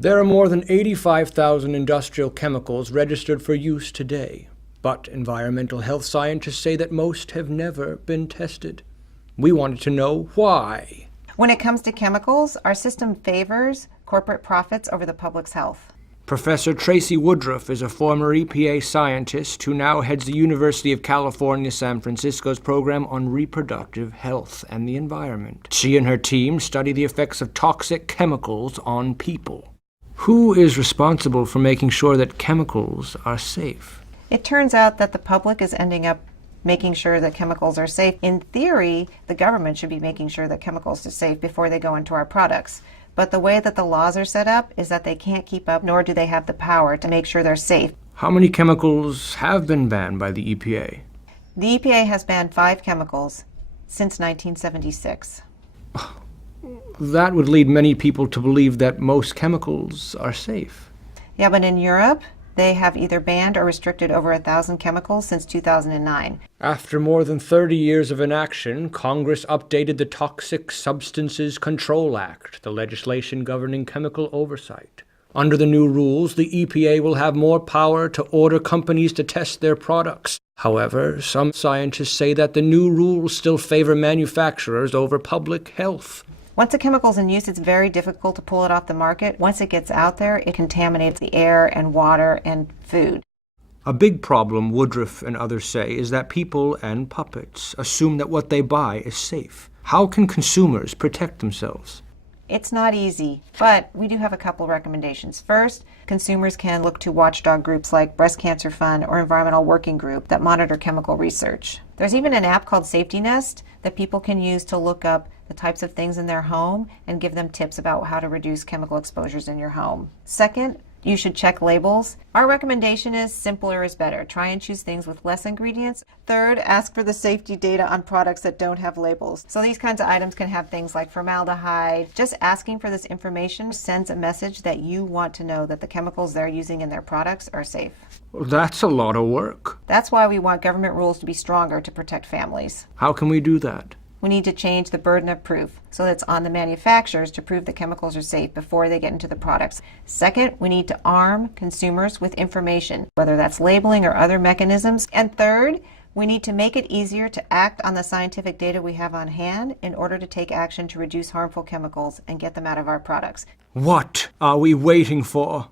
There are more than 85,000 industrial chemicals registered for use today, but environmental health scientists say that most have never been tested. We wanted to know why. When it comes to chemicals, our system favors corporate profits over the public's health. Professor Tracy Woodruff is a former EPA scientist who now heads the University of California, San Francisco's program on reproductive health and the environment. She and her team study the effects of toxic chemicals on people. Who is responsible for making sure that chemicals are safe? It turns out that the public is ending up making sure that chemicals are safe. In theory, the government should be making sure that chemicals are safe before they go into our products. But the way that the laws are set up is that they can't keep up, nor do they have the power to make sure they're safe. How many chemicals have been banned by the EPA? The EPA has banned 5 chemicals since 1976. That would lead many people to believe that most chemicals are safe. Yeah, but in Europe, they have either banned or restricted over 1,000 chemicals since 2009. After more than 30 years of inaction, Congress updated the Toxic Substances Control Act, the legislation governing chemical oversight. Under the new rules, the EPA will have more power to order companies to test their products. However, some scientists say that the new rules still favor manufacturers over public health. Once a chemical's in use, it's very difficult to pull it off the market. Once it gets out there, it contaminates the air and water and food. A big problem, Woodruff and others say, is that people and puppets assume that what they buy is safe. How can consumers protect themselves? It's not easy, but we do have a couple recommendations. First, consumers can look to watchdog groups like Breast Cancer Fund or Environmental Working Group that monitor chemical research. There's even an app called Safety Nest that people can use to look up the types of things in their home and give them tips about how to reduce chemical exposures in your home. Second, you should check labels. Our recommendation is simpler is better. Try and choose things with less ingredients. Third, ask for the safety data on products that don't have labels. So these kinds of items can have things like formaldehyde. Just asking for this information sends a message that you want to know that the chemicals they're using in their products are safe. Well, that's a lot of work. That's why we want government rules to be stronger to protect families. How can we do that? We need to change the burden of proof so that it's on the manufacturers to prove the chemicals are safe before they get into the products. Second, we need to arm consumers with information, whether that's labeling or other mechanisms. And third, we need to make it easier to act on the scientific data we have on hand in order to take action to reduce harmful chemicals and get them out of our products. What are we waiting for?